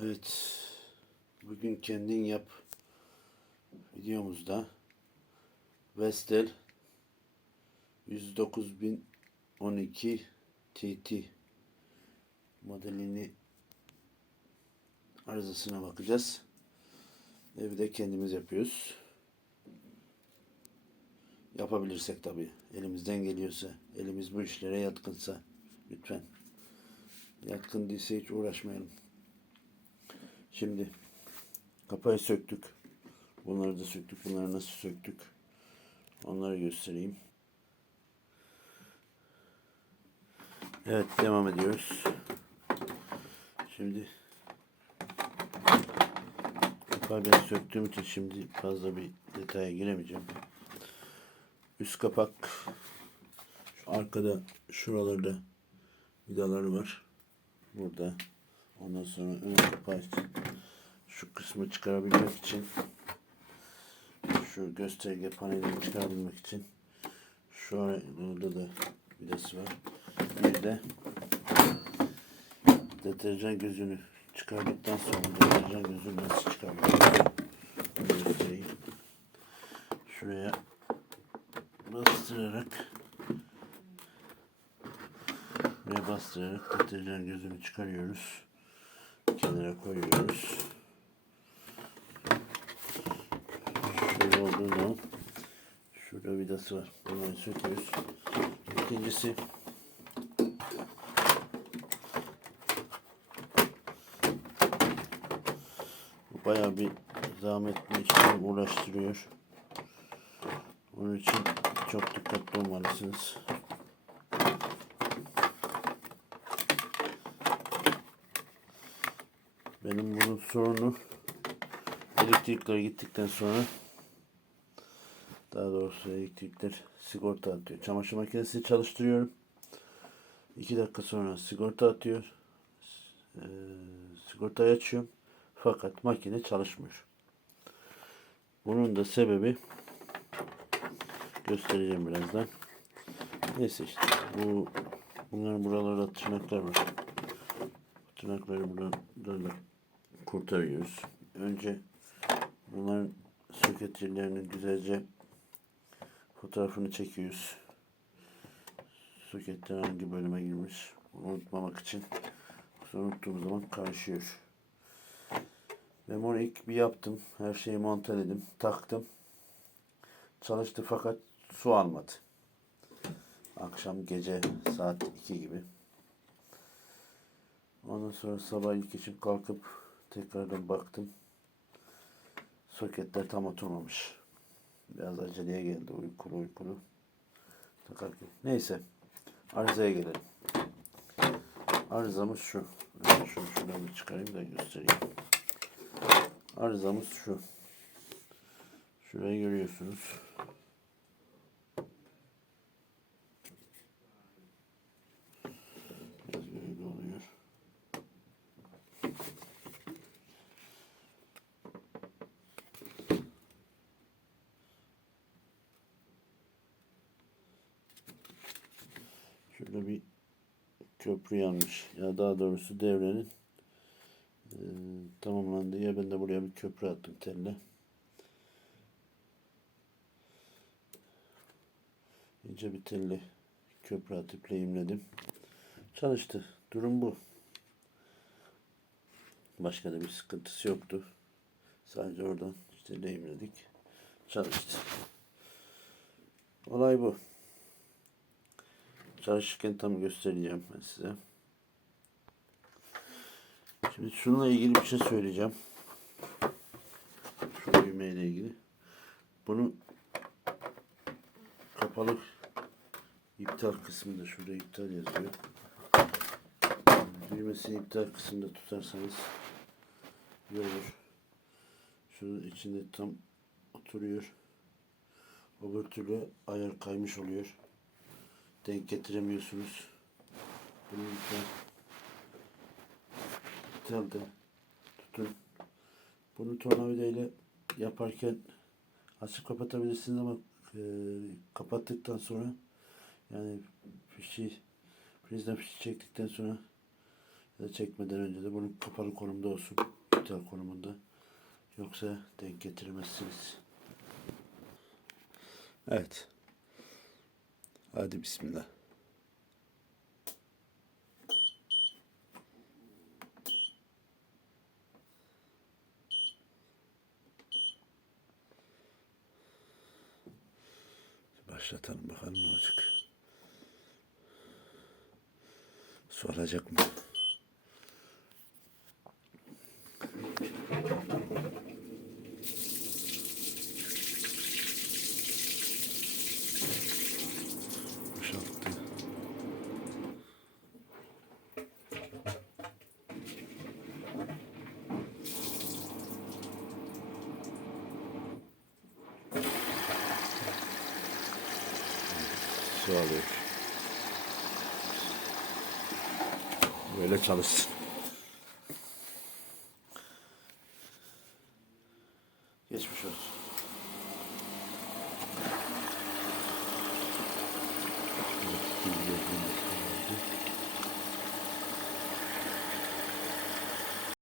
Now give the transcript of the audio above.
Evet. Bugün kendin yap videomuzda Vestel 109012 TT modelini arızasına bakacağız. Evde kendimiz yapıyoruz. Yapabilirsek tabii. Elimizden geliyorsa, elimiz bu işlere yatkınsa lütfen. Yatkın değilse hiç uğraşmayalım. Şimdi kapağı söktük. Bunları da söktük. Bunları nasıl söktük? Onları göstereyim. Evet devam ediyoruz. Şimdi kapağı ben söktüğüm için şimdi fazla bir detaya giremeyeceğim. Üst kapak şu arkada şuralarda vidaları var. Burada. Ondan sonra ön kapağı şu kısmı çıkarabilmek için şu gösterge panelini çıkarabilmek için şu burada da vidası var. Bir de deterjan gözünü çıkardıktan sonra deterjan gözünü nasıl? Onu göstereyim. Şuraya bastırarak buraya bastırarak deterjan gözünü çıkarıyoruz. Kenara koyuyoruz. Şöyle olduğu zaman şurada vidası var. Bunları söküyoruz. İkincisi bu bayağı bir zahmetli işlem uğraştırıyor. Onun için çok dikkatli olmalısınız. Benim bunun sorunu elektrikler gittikten sonra daha doğrusu elektrikler sigorta atıyor. Çamaşır makinesini çalıştırıyorum. 2 dakika sonra sigorta atıyor. Ee, sigortayı açıyorum. Fakat makine çalışmıyor. Bunun da sebebi göstereceğim birazdan. Neyse işte bu bunların buralarda tırnaklar var. Tırnakları buradan kurtarıyoruz. Önce bunların soket yerlerinin güzelce fotoğrafını çekiyoruz. Soketler hangi bölüme girmiş unutmamak için. Unuttuğum zaman karışıyor. Ben bunu ilk bir yaptım. Her şeyi monteledim. Taktım. Çalıştı fakat su almadı. Akşam gece saat 2 gibi. Ondan sonra sabah ilk işim kalkıp tekrardan baktım. Soketler tam oturmamış. Biraz aceleye geldi uykulu uykulu. Takarken. Neyse. Arızaya gelelim. Arızamız şu. Şunu şuradan çıkarayım da göstereyim. Arızamız şu. Şurayı görüyorsunuz. Biraz gölge oluyor. Şurada bir köprü yanmış. Ya daha doğrusu devrenin e, tamamlandığı yer. Ben de buraya bir köprü attım telle. İnce bir telle köprü atıp lehimledim. Çalıştı. Durum bu. Başka da bir sıkıntısı yoktu. Sadece oradan işte lehimledik. Çalıştı. Olay bu. Çalışırken tam göstereceğim ben size. Şimdi şununla ilgili bir şey söyleyeceğim. Şu düğmeyle ilgili. Bunu kapalı iptal kısmında şurada iptal yazıyor. Düğmesini iptal kısmında tutarsanız iyi olur. Şunun içinde tam oturuyor. Öbür türlü ayar kaymış oluyor denk getiremiyorsunuz. Bunu lütfen ithal tutun. Bunu tornavida ile yaparken açıp kapatabilirsiniz ama e, kapattıktan sonra yani fişi prizden fişi çektikten sonra Ya da çekmeden önce de bunun kapalı konumda olsun. İptal konumunda. Yoksa denk getiremezsiniz. Evet. Hadi bismillah. Başlatalım bakalım olacak. Su alacak mı? Su alıyor. Böyle çalışsın. Geçmiş olsun.